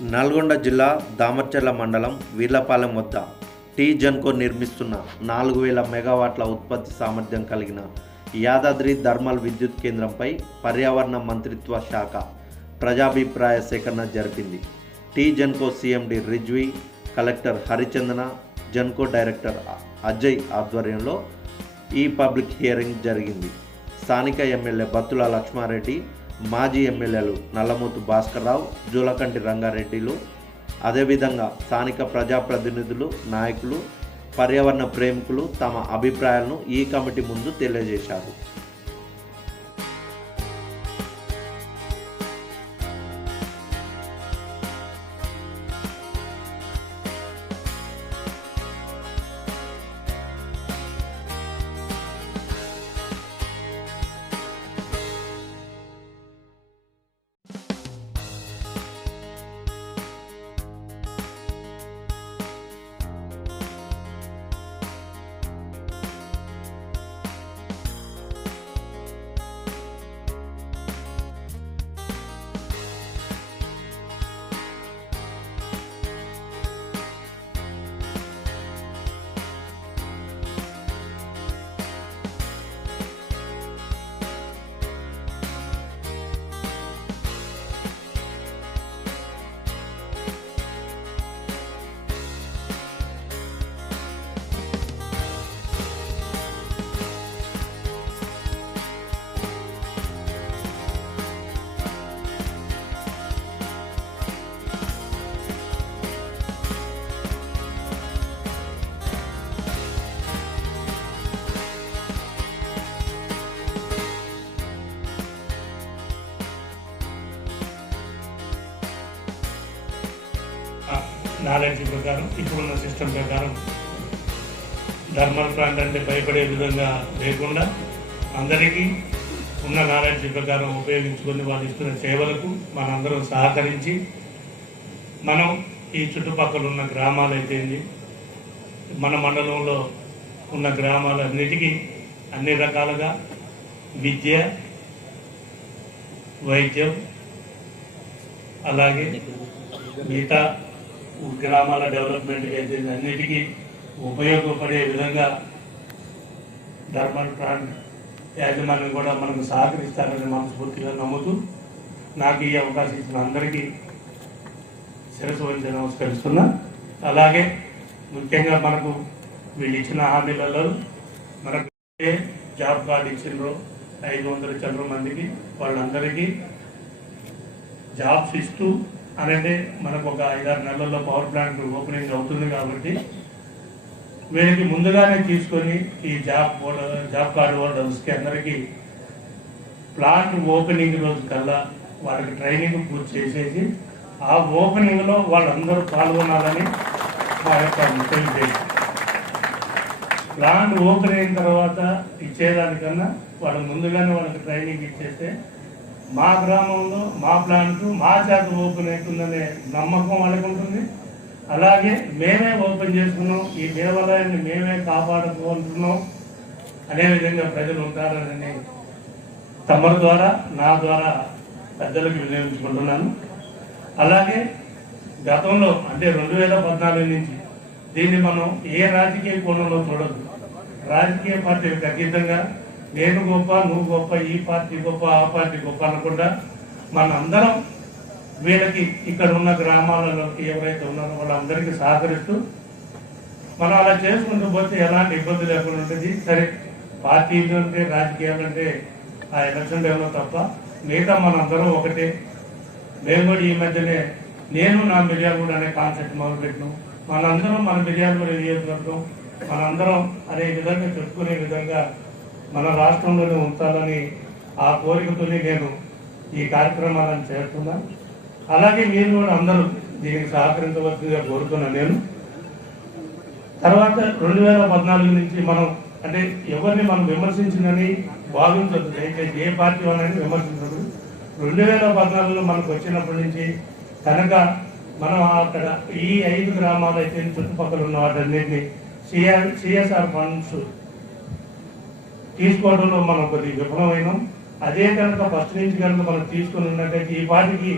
నల్గొండ జిల్లా దామర్చర్ల మండలం వీర్లపాలెం వద్ద టీ జన్కో నిర్మిస్తున్న నాలుగు వేల మెగావాట్ల ఉత్పత్తి సామర్థ్యం కలిగిన యాదాద్రి థర్మల్ విద్యుత్ కేంద్రంపై పర్యావరణ మంత్రిత్వ శాఖ ప్రజాభిప్రాయ సేకరణ జరిపింది. T Genco CMD Rizvi collector Harichandana Genco director Ajay ఆధ్వర్యంలో ఈ పబ్లిక్ హియరింగ్ జరిగింది. స్థానిక ఎమ్మెల్యే బత్తుల లక్ష్మారెడ్డి మాజీ ఎమ్మెల్యేలు నల్లమూతు భాస్కర్రావు జూలకంటి రంగారెడ్డిలు అదేవిధంగా స్థానిక ప్రజాప్రతినిధులు నాయకులు పర్యావరణ ప్రేమికులు తమ అభిప్రాయాలను ఈ కమిటీ ముందు తెలియజేశారు. నాలెడ్జ్ ప్రకారం ఇప్పుడున్న సిస్టమ్ ప్రకారం థర్మల్ ప్లాంట్ అంటే భయపడే విధంగా లేకుండా అందరికీ ఉన్న నాలెడ్జ్ ప్రకారం ఉపయోగించుకొని వాళ్ళు ఇస్తున్న సేవలకు మనందరం సహకరించి మనం ఈ చుట్టుపక్కల ఉన్న గ్రామాలు అయితేంది మన మండలంలో ఉన్న గ్రామాలన్నిటికీ అన్ని రకాలుగా విద్య వైద్యం అలాగే మిగతా గ్రామాల డెవలప్మెంట్కి అయితే అన్నిటికీ ఉపయోగపడే విధంగా ధర్మల్ ప్లాంట్ యాజమాన్యం కూడా మనకు సహకరిస్తారని మనస్ఫూర్తిగా నమ్ముతూ నాకు ఈ అవకాశం ఇచ్చిన అందరికీ శిరస్సు వంచి నమస్కరిస్తున్నా. అలాగే ముఖ్యంగా మనకు వీళ్ళు ఇచ్చిన హామీలలో మనకు జాబ్ కార్డు ఇచ్చిండ్రు ఐదు వందల చంద్ర మందికి వాళ్ళందరికీ జాబ్స్ ఇస్తూ అనంటే మనకు ఒక ఐదారు నెలల్లో పవర్ ప్లాంట్ ఓపెనింగ్ అవుతుంది కాబట్టి వీళ్ళకి ముందుగానే తీసుకొని ఈ జాబ్ హోల్డర్ జాబ్ కార్డు హోల్డర్స్కి అందరికీ ప్లాంట్ ఓపెనింగ్ రోజు కల్లా వాళ్ళకి ట్రైనింగ్ పూర్తి చేసేసి ఆ ఓపెనింగ్లో వాళ్ళందరూ పాల్గొనాలని మా యొక్క తెలియజేసి ప్లాంట్ ఓపెన్ అయిన తర్వాత ఇచ్చేదానికన్నా వాళ్ళు ముందుగానే వాళ్ళకి ట్రైనింగ్ ఇచ్చేస్తే మా గ్రామంలో మా ప్లాంట్ మా చేత ఓపెన్ అవుతుందనే నమ్మకం వాళ్ళకి ఉంటుంది. అలాగే మేమే ఓపెన్ చేసుకున్నాం. ఈ దేవాలయాన్ని మేమే కాపాడుకుంటున్నాం అనే విధంగా ప్రజలు ఉంటారని తమరి ద్వారా నా ద్వారా పెద్దలకు వినియోగించుకుంటున్నాను. అలాగే గతంలో అంటే రెండు వేల పద్నాలుగు నుంచి దీన్ని మనం ఏ రాజకీయ కోణంలో చూడదు. రాజకీయ పార్టీలకు అతీతంగా నేను గొప్ప నువ్వు గొప్ప ఈ పార్టీ గొప్ప ఆ పార్టీ గొప్ప అనకుండా మనందరం వీళ్ళకి ఇక్కడ ఉన్న గ్రామాలలోకి ఎవరైతే ఉన్నారో వాళ్ళందరికీ సహకరిస్తూ మనం అలా చేసుకుంటూ పోతే ఎలాంటి ఇబ్బంది లేకుండా ఉంటుంది. సరే పార్టీలు అంటే రాజకీయాలు అంటే ఆ ఎలక్షన్ టైంలో తప్ప మిగతా మనందరం ఒకటే. మేము కూడా ఈ మధ్యనే నేను నా మిర్యాలగూడ అనే కాన్సెప్ట్ మొదలుపెట్టినాం. మనందరం మన మిర్యాలగూడ నియోజకవర్గం మనందరం అనే విధంగా చెప్పుకునే విధంగా మన రాష్ట్రంలోనే ఉంచాలని ఆ కోరికతోనే నేను ఈ కార్యక్రమాలను చేస్తున్నాను అలాగే మీరు కూడా అందరూ దీనికి సహకరించవలసిందిగా కోరుతున్నా నేను. తర్వాత రెండు వేల పద్నాలుగు నుంచి మనం అంటే ఎవరిని మనం విమర్శించిందని భావించదు దయచేసి ఏ పార్టీ వాళ్ళని విమర్శించదు రెండు వేల పద్నాలుగులో మనకు వచ్చినప్పటి నుంచి కనుక మనం అక్కడ ఈ ఐదు గ్రామాలు అయితే చుట్టుపక్కల ఉన్న వాటన్నిటిని సిఆర్ సిఎస్ఆర్ ఫండ్స్ తీసుకోవడంలో మనం కొద్దిగా విఫలమైనాం. అదే కనుక ఫస్ట్ నుంచి కనుక మనం తీసుకుని ఉన్నట్టయితే ఈ పాటికి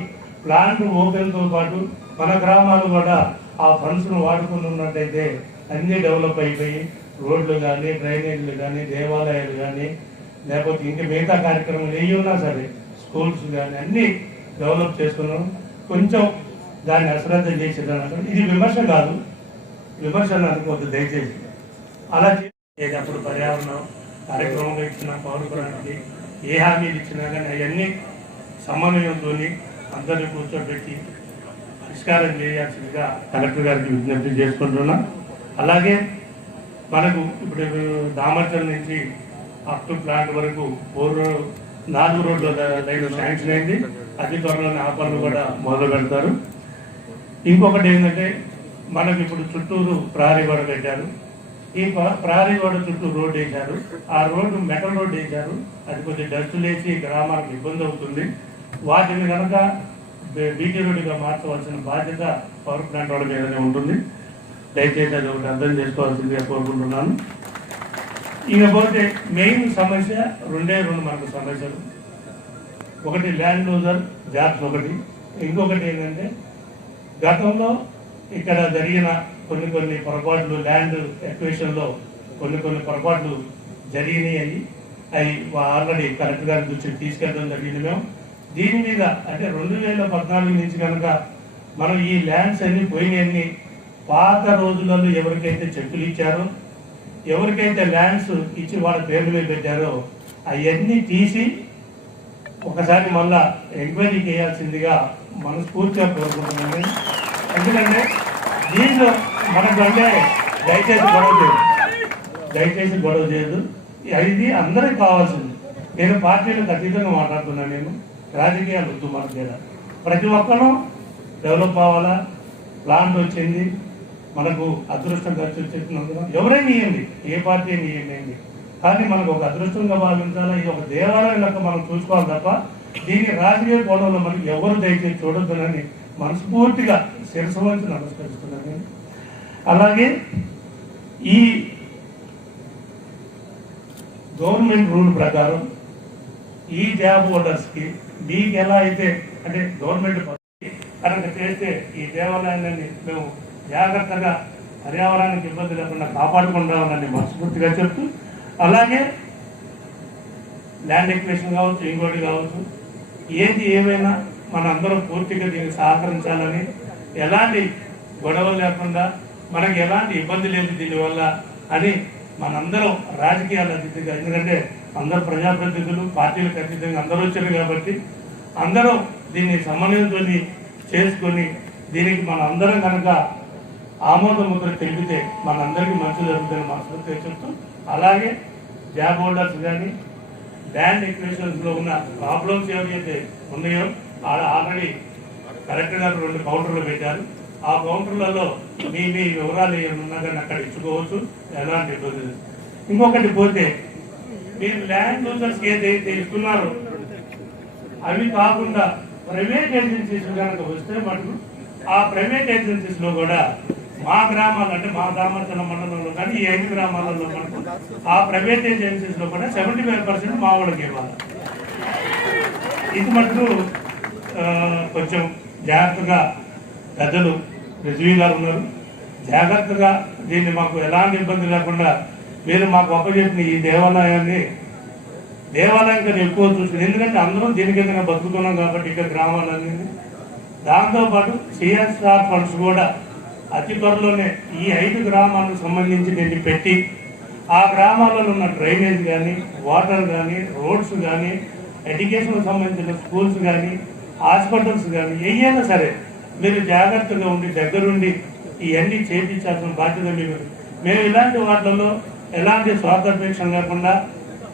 ప్లాంట్ ఓపెన్తో పాటు మన గ్రామాలు కూడా ఆ ఫండ్స్ను వాడుకుని ఉన్నట్టయితే అన్నీ డెవలప్ అయిపోయి రోడ్లు కానీ డ్రైనేజీలు కానీ దేవాలయాలు కానీ లేకపోతే ఇంకా మిగతా కార్యక్రమాలు ఏవి ఉన్నా సరే స్కూల్స్ కానీ అన్నీ డెవలప్ చేసుకున్నాం. కొంచెం దాన్ని అశ్రద్ధ చేసేదాన్ని ఇది విమర్శ కాదు. విమర్శ అనుకోవద్దు దయచేసి. అలా చేసేటప్పుడు పర్యావరణం కార్యక్రమంలో ఇచ్చిన పౌరుకురానికి ఏ హామీలు ఇచ్చినా కానీ అవన్నీ సమన్వయంతో అందరినీ కూర్చోబెట్టి పరిష్కారం చేయాల్సిందిగా కలెక్టర్ గారికి విజ్ఞప్తి చేసుకుంటున్నా. అలాగే మనకు ఇప్పుడు దామర్చల్ నుంచి అప్ టు ప్లాంట్ వరకు ఫోర్ నాలుగు రోడ్ల లైన్ శాంక్షన్ అయింది. అతి త్వరలోనే ఆ పనులు కూడా మొదలు పెడతారు. ఇంకొకటి ఏంటంటే మనకి ఇప్పుడు చుట్టూరు ప్రహరీ కూడా పెట్టారు ఈ ప- చుట్టూ రోడ్డు వేశారు. ఆ రోడ్డు మెటల్ రోడ్డు వేశారు. అది కొద్దిగా డస్ట్ లేచి గ్రామాలకు ఇబ్బంది అవుతుంది. వాటిని కనుక బీటీ రోడ్డుగా మార్చవలసిన బాధ్యత పవర్ ప్లాంట్ వాళ్ళ మీదనే ఉంటుంది. దయచేసి అది ఒకటి అర్థం చేసుకోవాల్సిందిగా కోరుకుంటున్నాను. ఇకపోతే మెయిన్ సమస్య రెండే రెండు మనకు సమస్యలు. ఒకటి ల్యాండ్ లూజర్ జాబ్స్ ఒకటి. ఇంకొకటి ఏంటంటే గతంలో ఇక్కడ జరిగిన కొన్ని కొన్ని పొరపాట్లు ల్యాండ్ ఎక్వేషన్లో కొన్ని కొన్ని పొరపాట్లు జరిగినాయి అవి అవి ఆల్రెడీ కలెక్టర్ గారి దృష్టికి తీసుకెళ్ళడం జరిగింది. మేము దీని మీద అంటే రెండు వేల పద్నాలుగు నుంచి కనుక మనం ఈ ల్యాండ్స్ అన్ని పోయినన్ని పాత రోజులలో ఎవరికైతే చెక్కులు ఇచ్చారో ఎవరికైతే ల్యాండ్స్ ఇచ్చి వాళ్ళ పేర్లు మీద పెట్టారో అవన్నీ తీసి ఒకసారి మళ్ళా ఎంక్వైరీ చేయాల్సిందిగా మనస్ఫూర్తిగా కోరుకుంటున్నాను. ఎందుకంటే దీంట్లో మనకు అంటే దయచేసి గొడవ చేయదు దయచేసి గొడవ చేయదు ఇది అందరికి కావాల్సింది. నేను పార్టీలకు అతీతంగా మాట్లాడుతున్నాను నేను. రాజకీయాలు వద్దు మన దగ్గర ప్రతి ఒక్కరూ డెవలప్ అవ్వాలా ప్లాంట్ వచ్చింది. మనకు అదృష్టం ఖర్చు వచ్చేసినందున ఎవరైనా ఇవ్వండి ఏ పార్టీ అయినా ఇవ్వండి కానీ మనకు ఒక అదృష్టంగా భావించాలా? ఇది ఒక దేవాలయం లెక్క మనం చూసుకోవాలి తప్ప దీన్ని రాజకీయ కోణంలో మనకి ఎవరు దయచేసి చూడొద్దునని మనస్ఫూర్తిగా శిరసు వంచి నమస్కరిస్తున్నాను అలాగే ఈ గవర్నమెంట్ రూల్ ప్రకారం ఈ జాబ్ హోల్డర్స్కి మీకు ఎలా అయితే అంటే గవర్నమెంట్ కనుక చేస్తే ఈ దేవాలయాన్ని మేము జాగ్రత్తగా పర్యావరణానికి ఇబ్బంది లేకుండా కాపాడుకుంటామని మనస్ఫూర్తిగా చెప్తూ అలాగే ల్యాండ్ ఎక్వేషన్ కావచ్చు ఇంకోటి కావచ్చు ఏది ఏమైనా మనందరం పూర్తిగా దీన్ని సహకరించాలని ఎలాంటి గొడవలు లేకుండా మనకి ఎలాంటి ఇబ్బంది లేదు దీనివల్ల అని మనందరం రాజకీయాల అతీతంగా ఎందుకంటే అందరు ప్రజాప్రతినిధులు పార్టీలకు అతీతంగా అందరూ వచ్చారు కాబట్టి అందరూ దీన్ని సమన్వయంతో చేసుకొని దీనికి మన అందరం కనుక ఆమోద ముద్ర తెలిపితే మనందరికీ మంచి జరుగుతుంది మనస్ఫూర్తిగా చెప్తూ అలాగే జాబ్ హోల్డర్స్ కానీ ల్యాండ్ ఎక్వేషన్స్లో ఉన్న ప్రాబ్లమ్స్ ఏవైతే ఉన్నాయో ఆడ ఆల్రెడీ కలెక్టర్ గారు రెండు కౌంటర్లు పెట్టారు. ఆ కౌంటర్లలో మీ మీ వివరాలు ఏమన్నా కానీ అక్కడ ఇచ్చుకోవచ్చు. ఎలాంటి ఇబ్బంది ఇంకొకటి పోతే మీరు ల్యాండ్ యూజర్స్కి ఏదైతే ఇస్తున్నారో అవి కాకుండా ప్రైవేట్ ఏజెన్సీస్ కనుక వస్తే మనకు ఆ ప్రైవేట్ ఏజెన్సీస్లో కూడా మా గ్రామాలు అంటే మా గ్రామాల మండలంలో కానీ ఈ ఐదు గ్రామాలలో మనకు ఆ ప్రైవేట్ ఏజెన్సీస్లో కూడా సెవెంటీ ఫైవ్ పర్సెంట్ మా వాళ్ళకి ఇవ్వాలి. ఇది మటుకు కొంచెం జాగ్రత్తగా పెద్దలు రిజ్వీ గారు ఉన్నారు. జాగ్రత్తగా దీన్ని మాకు ఎలాంటి ఇబ్బంది లేకుండా మీరు మాకు అప్పచెప్పిన ఈ దేవాలయాన్ని దేవాలయం కన్నా ఎక్కువ చూసింది ఎందుకంటే అందరం దీని కింద బతుకుతున్నాం కాబట్టి ఇక్కడ గ్రామాలన్నీ. దాంతోపాటు సిఎస్ఆర్ ఫండ్స్ కూడా అతి త్వరలోనే ఈ ఐదు గ్రామాలకు సంబంధించి దీన్ని పెట్టి ఆ గ్రామాలలో ఉన్న డ్రైనేజ్ కానీ వాటర్ కానీ రోడ్స్ కానీ ఎడ్యుకేషన్కి సంబంధించిన స్కూల్స్ కానీ హాస్పిటల్స్ కానీ ఏయైనా సరే మీరు జాగ్రత్తగా ఉండి దగ్గరుండి ఇవన్నీ చేయించాల్సిన బాధ్యత మీరు. మేము ఇలాంటి వాటిల్లో ఎలాంటి స్వార్థాపేక్ష లేకుండా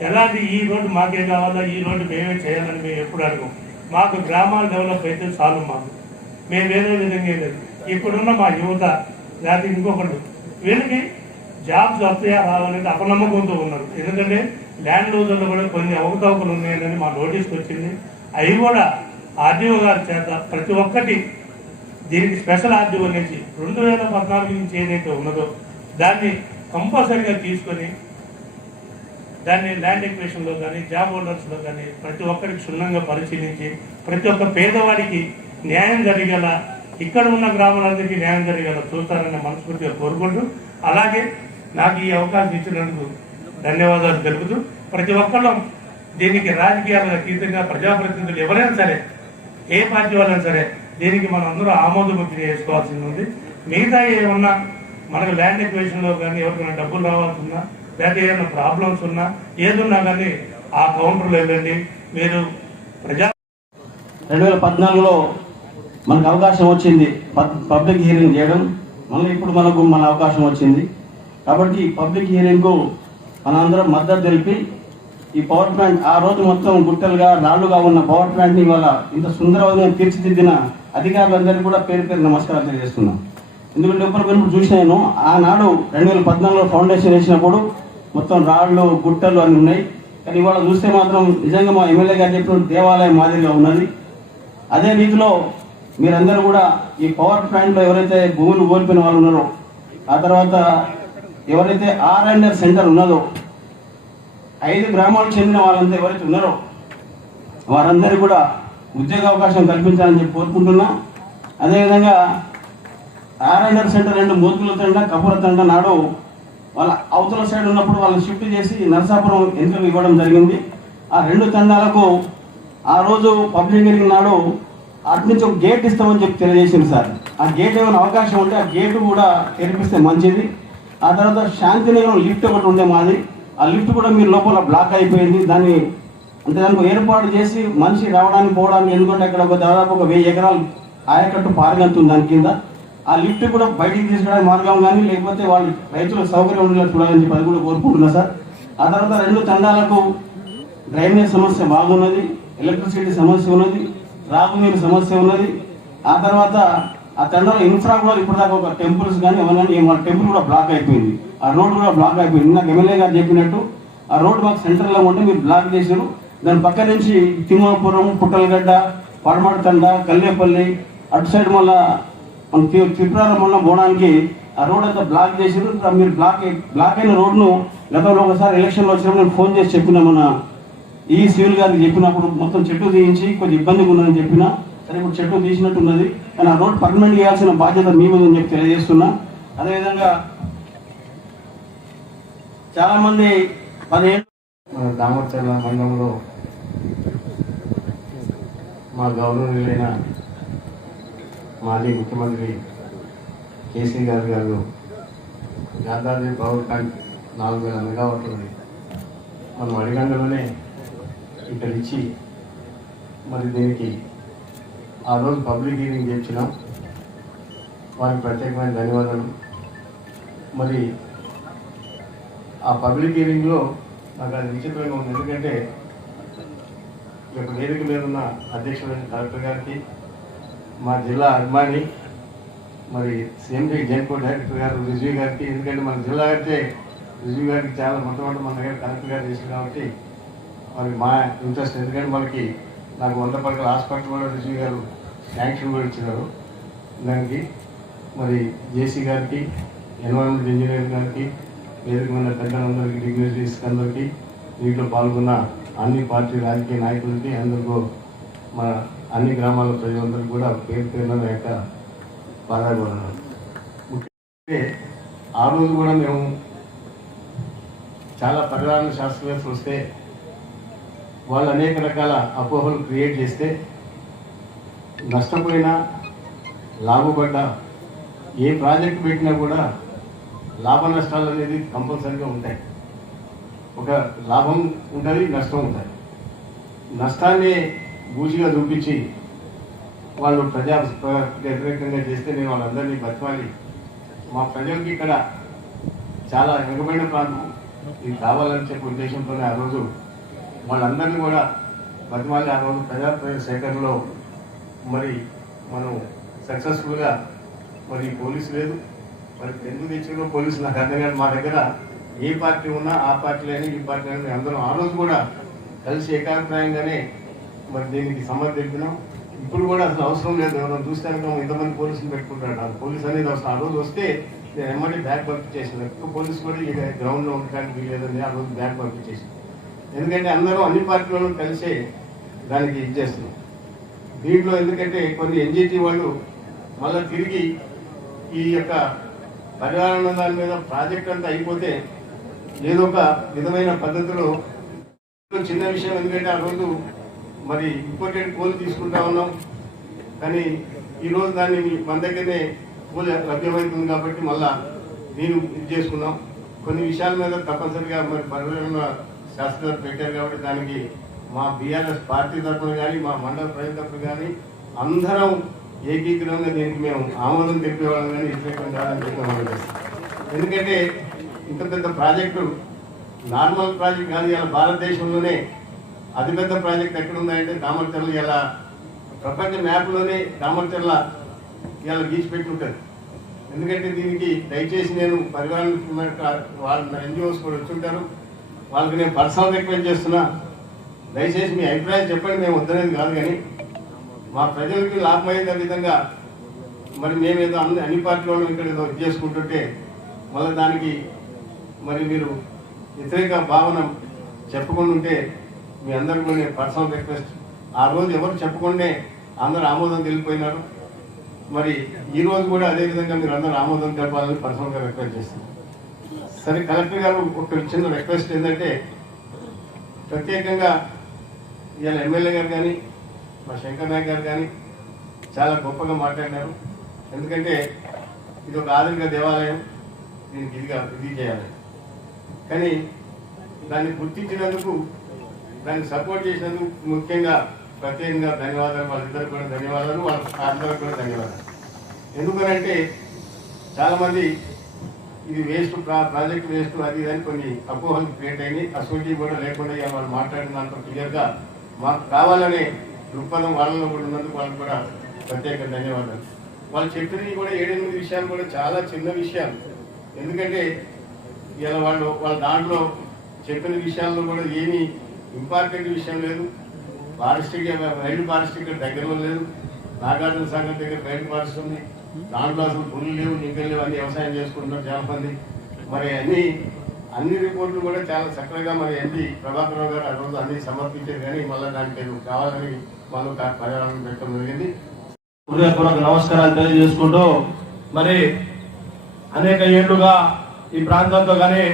ఎలాంటి ఈ రోడ్డు మాకే కావాలా ఈ రోడ్డు మేమే చేయాలని మేము ఎప్పుడు అడగం. మాకు గ్రామాలు డెవలప్ అయితే చాలు మాకు. మేము వేరే విధంగా లేదు. ఇప్పుడున్న మా యువత లేకపోతే ఇంకొకటి వీళ్ళకి జాబ్స్ వస్తాయా రావాలంటే అపనమ్మకంతో ఉన్నారు. ఎందుకంటే ల్యాండ్ లూజర్లో కూడా కొన్ని అవకతవకలు ఉన్నాయని మా నోటీస్కి వచ్చింది. అవి కూడా ఆర్డీఓ గారి చేత ప్రతి ఒక్కటి దీనికి స్పెషల్ ఆర్డీఓ నుంచి రెండు వేల పద్నాలుగు నుంచి ఏదైతే ఉన్నదో దాన్ని కంపల్సరీగా తీసుకొని దాన్ని ల్యాండ్ ఎక్వేషన్లో కానీ జాబ్ హోల్డర్స్లో కానీ ప్రతి ఒక్కరికి క్షుణ్ణంగా పరిశీలించి ప్రతి ఒక్క పేదవాడికి న్యాయం జరిగేలా ఇక్కడ ఉన్న గ్రామాలందరికీ న్యాయం జరిగేలా చూస్తారని మనస్ఫూర్తిగా కోరుకుంటూ అలాగే నాకు ఈ అవకాశం ఇచ్చినందుకు ధన్యవాదాలు తెలుపుతూ ప్రతి ఒక్కళ్ళం దీనికి రాజకీయాలకు అతీతంగా ప్రజాప్రతినిధులు ఎవరైనా సరే ఏ పార్టీ వాళ్ళైనా సరే దీనికి మనం అందరూ ఆమోదముద్ర చేసుకోవాల్సింది ఉంది. మిగతా ఏమన్నా మనకు ల్యాండ్ ఎక్వేషన్లో కానీ ఎవరికైనా డబ్బులు రావాల్సి ఉన్నా లేదా ఏమైనా ప్రాబ్లమ్స్ ఉన్నా? ఏదున్నా కానీ ఆ కౌంటర్లో వెళ్ళండి. మీరు ప్రజా రెండు వేల పద్నాలుగులో మనకు అవకాశం వచ్చింది పబ్- పబ్లిక్ హియరింగ్ చేయడం. మళ్ళీ ఇప్పుడు మనకు మన అవకాశం వచ్చింది. కాబట్టి ఈ పబ్లిక్ హియరింగ్కు మనందరం మద్దతు తెలిపి ఈ పవర్ ప్లాంట్ ఆ రోజు మొత్తం గుట్టలుగా రాళ్ళుగా ఉన్న పవర్ ప్లాంట్ని ఇవాళ ఇంత సుందరమైన తీర్చిదిద్దిన అధికారులందరికీ కూడా పేరు పేరు నమస్కారం తెలియజేస్తున్నాం. ఎందుకంటే ఇప్పుడు కొన్ని నేను ఆనాడు రెండు వేల పద్నాలుగులో ఫౌండేషన్ వేసినప్పుడు మొత్తం రాళ్ళు గుట్టలు అన్నీ ఉన్నాయి. కానీ ఇవాళ చూస్తే మాత్రం నిజంగా మా ఎమ్మెల్యే గారు చెప్పిన దేవాలయం మాదిరిగా ఉన్నది. అదే రీతిలో మీరందరూ కూడా ఈ పవర్ ప్లాంట్లో ఎవరైతే భూములు కోల్పోయిన వాళ్ళు ఉన్నారో ఆ తర్వాత ఎవరైతే ఆర్ అండ్ ఆర్ సెంటర్ ఉన్నదో ఐదు గ్రామాలకు చెందిన వాళ్ళంతా ఎవరైతే ఉన్నారో వారందరూ కూడా ఉద్యోగ అవకాశం కల్పించాలని చెప్పి కోరుకుంటున్నా. అదేవిధంగా ఆర్ సెంటర్ రెండు మోతుల తండ కపూర తండ నాడు వాళ్ళ అవతల సైడ్ ఉన్నప్పుడు వాళ్ళని షిఫ్ట్ చేసి నరసాపురం ఎందుకు ఇవ్వడం జరిగింది. ఆ రెండు తండాలకు ఆ రోజు పబ్లిక్ హియరింగ్ నాడు అటు నుంచి ఒక గేట్ ఇస్తామని చెప్పి తెలియజేసింది సార్. ఆ గేట్ ఏమైనా అవకాశం ఉంటే ఆ గేట్ కూడా తెరిపిస్తే మంచిది. ఆ తర్వాత శాంతినగరం లిఫ్ట్ ఒకటి ఉండే మాది. ఆ లిఫ్ట్ కూడా మీరు లోపల బ్లాక్ అయిపోయింది. దాన్ని అంటే దానికి ఏర్పాటు చేసి మనిషి రావడానికి పోవడానికి ఎందుకంటే అక్కడ ఒక దాదాపు ఒక వెయ్యి ఎకరాలు ఆయకట్టు పారగంతుంది దాని కింద. ఆ లిఫ్ట్ కూడా బయటికి తీసుకురావడానికి మార్గం కానీ లేకపోతే వాళ్ళు రైతుల సౌకర్యం ఉండేలా చూడాలని చెప్పి అది కూడా కోరుకుంటున్నా సార్. ఆ తర్వాత రెండు తండాలకు డ్రైనేజ్ సమస్య బాగున్నది ఎలక్ట్రిసిటీ సమస్య ఉన్నది రాగునీరు సమస్య ఉన్నది. ఆ తర్వాత ఆ తండాలో ఇన్ఫ్రా కూడా ఇప్పుడు దాకా ఒక టెంపుల్స్ కానీ ఏమన్నా వాళ్ళ టెంపుల్ కూడా బ్లాక్ అయిపోయింది. ఆ రోడ్ కూడా బ్లాక్ అయిపోయింది. నాకు ఎమ్మెల్యే గారు చెప్పినట్టు ఆ రోడ్ మాకు సెంటర్లో ఉంటే మీరు బ్లాక్ చేశారు. దాని పక్క నుంచి తిమ్మాపురం పుట్టలగడ్డ పడమడతండ కల్లేపల్లి అటు సైడ్ మళ్ళా మన త్రిపురారం మొన్న పోవడానికి ఆ రోడ్ అంతా బ్లాక్ చేసారు మీరు బ్లాక్ అయి- బ్లాక్ అయిన రోడ్ను గతంలో ఒకసారి ఎలక్షన్లో వచ్చినప్పుడు నేను ఫోన్ చేసి చెప్పిన మన ఈ సివిల్ గారికి చెప్పినప్పుడు మొత్తం చెట్టు తీయించి కొంచెం ఇబ్బందిగా ఉన్నదని చెప్పిన. సరే ఇప్పుడు చెట్టు తీసినట్టు ఉన్నది. కానీ ఆ రోడ్ పర్మనెంట్ చేయాల్సిన బాధ్యత మీ మీద చెప్పి తెలియజేస్తున్నా. అదేవిధంగా చాలామంది పదిహేను మన మండలంలో మా గౌరవనీయులైన మాజీ ముఖ్యమంత్రి కేసీ గారు గారు గాంధారి పవర్ ప్లాంట్ నాలుగు వేల మెగావాట్లని మనం అడిగంటలోనే ఇక్కడ ఇచ్చి మరి దీనికి ఆ రోజు పబ్లిక్ హీరింగ్ చేర్చినాం. వారికి ప్రత్యేకమైన ధన్యవాదాలు. మరి ఆ పబ్లిక్ హీరింగ్లో నాకు అది విచిత్రంగా ఉంది. ఎందుకంటే యొక్క వేదిక మీద ఉన్న అధ్యక్షులైన కలెక్టర్ గారికి మా జిల్లా అభిమాని మరి సిఎండి జైన్పూర్ డైరెక్టర్ గారు రిజ్వీ గారికి ఎందుకంటే మన జిల్లా అయితే రిజ్వీ గారికి చాలా మొట్టమొదటి మన దగ్గర కలెక్టర్ గారు చేసింది కాబట్టి మరి మా ఇంట్రెస్ట్. ఎందుకంటే మనకి నాకు వంద పడకల హాస్పిటల్ కూడా రిజ్వీ గారు శాంక్షన్ కూడా ఇచ్చినారు దానికి మరి జేసీ గారికి ఎన్వైరన్మెంట్ ఇంజనీర్ గారికి వేదిక మీద పెద్దలందరికీ డిగ్నరీస్ అందరికీ దీంట్లో పాల్గొన్న అన్ని పార్టీ రాజకీయ నాయకులకి అందరికీ మన అన్ని గ్రామాల ప్రజలందరికీ కూడా పేరు పేరున నా యొక్క పాదాభివందనాలు ముఖ్యంగా ఆ రోజు కూడా మేము చాలా పరిణామ శాస్త్రవేత్తలు వస్తే వాళ్ళు అనేక రకాల అపోహలు క్రియేట్ చేస్తే నష్టపోయినా లాభపడ్డా ఏ ప్రాజెక్ట్ పెట్టినా కూడా లాభ నష్టాలు అనేది కంపల్సరీగా ఉంటాయి. ఒక లాభం ఉంటుంది నష్టం ఉంటుంది. నష్టాన్ని బూచిగా చూపించి వాళ్ళు ప్రజా వ్యతిరేకంగా చేస్తే నేను వాళ్ళందరినీ బతకాలి మా ప్రజలకి ఇక్కడ చాలా వెనుకబడిన ప్రాంతం. ఇది కావాలని చెప్పే ఉద్దేశంతోనే ఆ రోజు వాళ్ళందరినీ కూడా బతిమాలి. ఆ రోజు ప్రజా సేకరణలో మరి మనం సక్సెస్ఫుల్గా మరి పోలీసు లేదు. మరి ఎందుకు తెచ్చిందో పోలీసు నాకు అర్థం కాదు. మా దగ్గర ఏ పార్టీ ఉన్నా ఆ పార్టీలోని ఈ పార్టీ అయినా అందరం ఆ రోజు కూడా కలిసి ఏకాభిప్రాయంగానే మరి దీనికి సమ్మతి తెలిపినాం ఇప్పుడు కూడా అసలు అవసరం లేదు. ఎవరైనా చూస్తే కనుక ఇంతమంది పోలీసులు పెట్టుకుంటాడు ఆ పోలీస్ అనేది అవసరం ఆ రోజు వస్తే నేను ఎమ్మటి బ్యాగ్ పంపించేసిన ఎక్కువ పోలీసు కూడా ఇక గ్రౌండ్లో ఉండడానికి లేదని ఆ రోజు బ్యాగ్ పంపించేసి ఎందుకంటే అందరూ అన్ని పార్టీలను కలిసే దానికి ఇది చేస్తున్నాం. దీంట్లో ఎందుకంటే కొన్ని ఎన్జిటి వాళ్ళు మళ్ళీ తిరిగి ఈ యొక్క పర్యావరణ దాని మీద ప్రాజెక్ట్ అంతా అయిపోతే ఏదో ఒక విధమైన పద్ధతిలో చిన్న విషయం ఎందుకంటే ఆ రోజు మరి ఇంపార్టెంట్ కోల్ తీసుకుంటా ఉన్నాం. కానీ ఈరోజు దాన్ని మన దగ్గరనే కోల్ లభ్యమవుతుంది కాబట్టి మళ్ళా నేను ఇది చేసుకున్నాం కొన్ని విషయాల మీద తప్పనిసరిగా మరి పర్యావరణ శాస్త్రవేత్త పెట్టారు కాబట్టి దానికి మా బీఆర్ఎస్ పార్టీ తరఫున కానీ మా మండల ప్రజల తరఫున కానీ అందరం ఏకీకృతంగా దీనికి మేము ఆమోదం తెలిపేవాళ్ళం కానీ వ్యతిరేకం కాదని చెప్పి ఎందుకంటే ఇంత పెద్ద ప్రాజెక్టు నార్మల్ ప్రాజెక్ట్ కాదు ఇలా భారతదేశంలోనే అతిపెద్ద ప్రాజెక్ట్ ఎక్కడ ఉందంటే ఇలా ప్రపంచ మ్యాప్లోనే దామర్చర్ల ఇలా గీచి పెట్టి ఉంటుంది ఎందుకంటే దీనికి దయచేసి నేను పరివారం వాళ్ళ ఎన్జిఓస్ కూడా వచ్చుంటారు. వాళ్ళకి నేను పర్సనల్ రిక్వెస్ట్ చేస్తున్నా. దయచేసి మీ అభిప్రాయం చెప్పండి మేము వద్దనేది కాదు కానీ మా ప్రజలకి లాభమయ్యే విధంగా మరి మేమేదో అన్ని అన్ని పార్టీలను ఇక్కడ ఏదో చేసుకుంటుంటే మళ్ళీ దానికి మరి మీరు వ్యతిరేక భావన చెప్పకుండా ఉంటే మీ అందరికీ కూడా పర్సనల్ రిక్వెస్ట్ ఆ రోజు ఎవరు చెప్పకుండానే అందరూ ఆమోదం తెలిపోయినారు. మరి ఈ రోజు కూడా అదే విధంగా మీరు అందరూ ఆమోదం తెలపాలని పర్సనల్గా రిక్వెస్ట్ చేస్తున్నారు. సరే కలెక్టర్ గారు ఒక చిన్న రిక్వెస్ట్ ఏంటంటే ప్రత్యేకంగా ఇవాళ ఎమ్మెల్యే గారు కానీ మా శంకర్ నాయక్ గారు కానీ చాలా గొప్పగా మాట్లాడినారు. ఎందుకంటే ఇది ఒక ఆధునిక దేవాలయం. దీనికి ఇదిగా ఇది చేయాలి. కానీ దాన్ని గుర్తించినందుకు దాన్ని సపోర్ట్ చేసినందుకు ముఖ్యంగా ప్రత్యేకంగా ధన్యవాదాలు వాళ్ళిద్దరు కూడా ధన్యవాదాలు వాళ్ళ అందరికి కూడా ధన్యవాదాలు. ఎందుకనంటే చాలామంది ఇది వేస్ట్ ప్రాజెక్ట్ వేస్ట్ అది అని కొన్ని అపోహలు క్రియేట్ అయినాయి. అసోసియేట్ కూడా లేకుండా వాళ్ళు మాట్లాడిన దాంట్లో క్లియర్గా మాకు కావాలనే దృక్పథం వాళ్ళలో కూడా ఉన్నందుకు వాళ్ళకి కూడా ప్రత్యేక ధన్యవాదాలు. వాళ్ళు చెప్పినవి కూడా ఏడెనిమిది విషయాలు కూడా చాలా చిన్న విషయాలు. ఎందుకంటే ఇలా వాళ్ళు వాళ్ళ దాంట్లో చెప్పిన విషయాల్లో కూడా ఏమీ ఇంపార్టెంట్ విషయం లేదు. ఫారెస్ట్కి రైలు ఫారెస్ట్ ఇక్కడ దగ్గరలో లేదు. నాగార్జున సాగర్ దగ్గర రైలు ఫారెస్ట్ ఉంది. దాంట్లో అసలు పుల్లు లేవు నింకలు లేవు అన్ని వ్యవసాయం చేసుకుంటున్నారు చాలా మంది మరి అన్ని అన్ని రిపోర్ట్లు కూడా చాలా చక్కగా మరి ఎంపీ ప్రభాకర్ రావు గారు ఆ రోజు అన్ని సమర్పించారు కానీ మళ్ళీ దానికి కావాలని వాళ్ళు పర్యావరణం పెట్టడం జరిగింది. హృదయపూర్వక నమస్కారాలు తెలియజేసుకుంటూ మరి అనేక ఏళ్ళుగా ఈ ప్రాంతంతో కానీ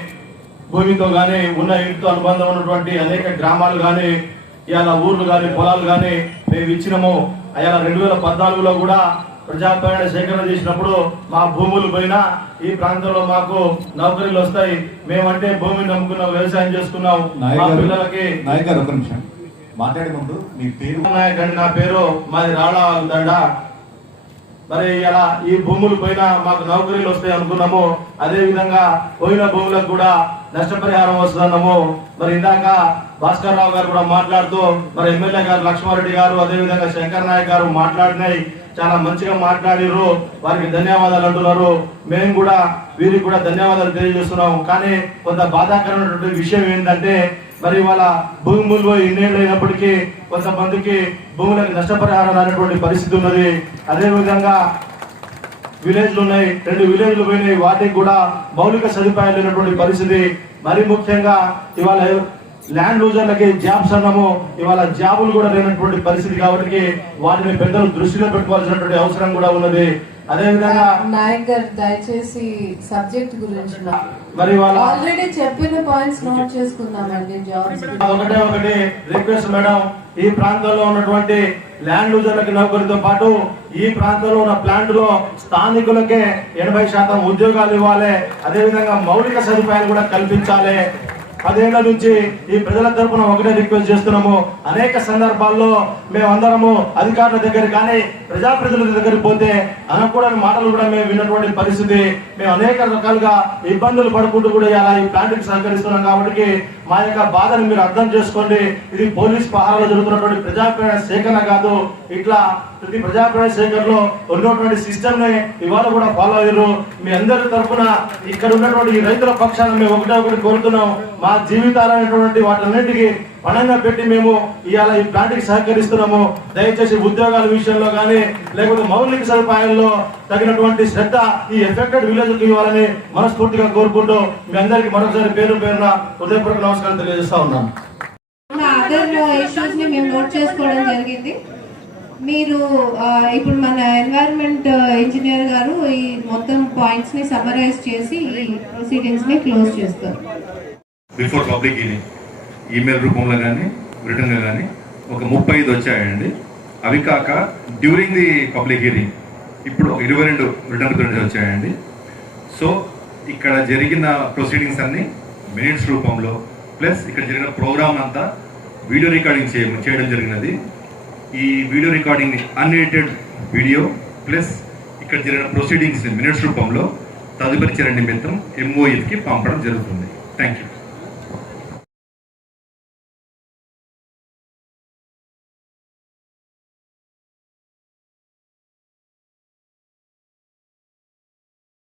భూమితో కానీ ఉన్న ఇంటితో అనుబంధం ఉన్నటువంటి అనేక గ్రామాలు కానీ ఇవాళ ఊర్లు కానీ పొలాలు కానీ మేము ఇచ్చినాము. అలా రెండు వేల పద్నాలుగులో కూడా ప్రజాపాలన సేకరణ చేసినప్పుడు మా భూములు పోయినా ఈ ప్రాంతంలో మాకు నౌకరీలు వస్తాయి. మేమంటే భూమిని నమ్ముకున్నాం వ్యవసాయం చేసుకున్నాం. మా పిల్లలకి నాయక్ గారు ఒక నిమిషం. మాట్లాడే ముందు మీ పేరు? నాయక్ అండి నా పేరు మాది రాళ్ళ దండ. మరి ఇలా ఈ భూములు పైన మాకు నౌకరీలు వస్తాయి అనుకున్నాము అదే విధంగా పోయిన భూములకు కూడా నష్టపరిహారం వస్తున్నాము మరి ఇందాక భాస్కర్ రావు గారు కూడా మాట్లాడుతూ మరి ఎమ్మెల్యే గారు లక్ష్మారెడ్డి గారు అదే విధంగా శంకర్ నాయక్ గారు మాట్లాడినాయి చాలా మంచిగా మాట్లాడిరు వారికి ధన్యవాదాలు అంటున్నారు. మేము కూడా వీరికి కూడా ధన్యవాదాలు తెలియజేస్తున్నాం కానీ కొంత బాధాకరమైనటువంటి విషయం ఏంటంటే మరి వాళ్ళ భూములు ఇన్నేళ్ళు అయినప్పటికీ కొంతమందికి భూములకు నష్టపరిహారం అనేటువంటి పరిస్థితి ఉన్నది. అదేవిధంగా విలేజ్లు ఉన్నాయి రెండు విలేజ్లు పోయినాయి. వాటికి కూడా మౌలిక సదుపాయాలు లేనటువంటి పరిస్థితి. మరి ముఖ్యంగా ఇవాళ ల్యాండ్ లూజర్లకి జాబ్స్ అన్నాము ఇవాళ జాబులు కూడా లేనటువంటి పరిస్థితి. కాబట్టి వాటిని పెద్దలు దృష్టిలో పెట్టుకోవాల్సినటువంటి అవసరం కూడా ఉన్నది. అదే విధంగా నాయక్ గారు దయచేసి సబ్జెక్ట్ గురించి మరి ఆల్రెడీ చెప్పిన పాయింట్స్ నోట్ చేసుకుందామండి ఒకటే ఒకటి రిక్వెస్ట్ మేడం. ఈ ప్రాంతంలో ఉన్నటువంటి ల్యాండ్ లూజర్లకి నౌకరితో పాటు ఈ ప్రాంతంలో ఉన్న ప్లాంట్లో స్థానికులకే ఎనభై శాతం ఉద్యోగాలు ఇవ్వాలి. అదే విధంగా మౌలిక సదుపాయాలు కూడా కల్పించాలి. పదేళ్ళ నుంచి ఈ ప్రజల తరఫున ఒకటే రిక్వెస్ట్ చేస్తున్నాము. అనేక సందర్భాల్లో మేమందరము అధికారుల దగ్గర కానీ ప్రజాప్రతినిధుల దగ్గరికి పోతే అనకూడని మాటలు కూడా మేము విన్నటువంటి పరిస్థితి. మేము అనేక రకాలుగా ఇబ్బందులు పడుకుంటూ కూడా ఇలా ఈ ప్లాంట్కి సహకరిస్తున్నాం కాబట్టి మా యొక్క బాధను మీరు అర్థం చేసుకోండి. ఇది పోలీస్ పహారాలో జరుగుతున్నటువంటి ప్రజాప్రేరణ సేకరణ కాదు. ఇట్లా ప్రతి ప్రజాప్రాయ సేకరణలో ఉన్నటువంటి సిస్టమ్ని ఇవాళ కూడా ఫాలో అయ్యారు. మీ అందరి తరఫున ఇక్కడ ఉన్నటువంటి ఈ రైతుల పక్షాన మేము ఒకటే ఒకటి కోరుతున్నాం. మా జీవితాలైనటువంటి వాటన్నిటికీ పణంగా పెట్టి మేము ఇవాళ ఈ ప్లాంట్కి సహకరిస్తున్నాము. దయచేసి ఉద్యోగాల విషయంలో కానీ లేకపోతే మౌలిక సదుపాయాల్లో తగినటువంటి శ్రద్ధ ఈ ఎఫెక్టెడ్ విలేజ్కి ఇవ్వాలని మనస్ఫూర్తిగా కోరుకుంటూ మీ అందరికీ మరొకసారి పేరు పేరున హృదయపూర్వక నమస్కారం తెలియజేస్తా ఉన్నాం మేము చేసుకోవడం జరిగింది. మీరు ఇప్పుడు మన ఎన్వైరన్మెంట్ ఇంజనీర్ గారు ఈ మొత్తం పాయింట్స్ని సమరైజ్ చేసి ప్రొసీడింగ్స్ని క్లోజ్ చేస్తారు. బిఫోర్ పబ్లిక్ ఈమెయిల్ రూపంలో కానీ రిటర్న్గా కానీ ఒక ముప్పై ఐదు వచ్చాయండి. అవి కాక డ్యూరింగ్ ది పబ్లిక్ హీరింగ్ ఇప్పుడు ఇరవై రెండు రిటర్న్ గురించి వచ్చాయండి. సో ఇక్కడ జరిగిన ప్రొసీడింగ్స్ అన్ని మినిట్స్ రూపంలో ప్లస్ ఇక్కడ జరిగిన ప్రోగ్రామ్ అంతా వీడియో రికార్డింగ్ చేయడం జరిగినది. ఈ video recording unedited video plus ఇక్కడ జరిగిన ప్రొసీడింగ్స్ మినిట్స్ రూపంలో తదుపరి చర్య నిమిత్తం ఎంఓఎఫ్కి పంపడం జరుగుతుంది. Thank you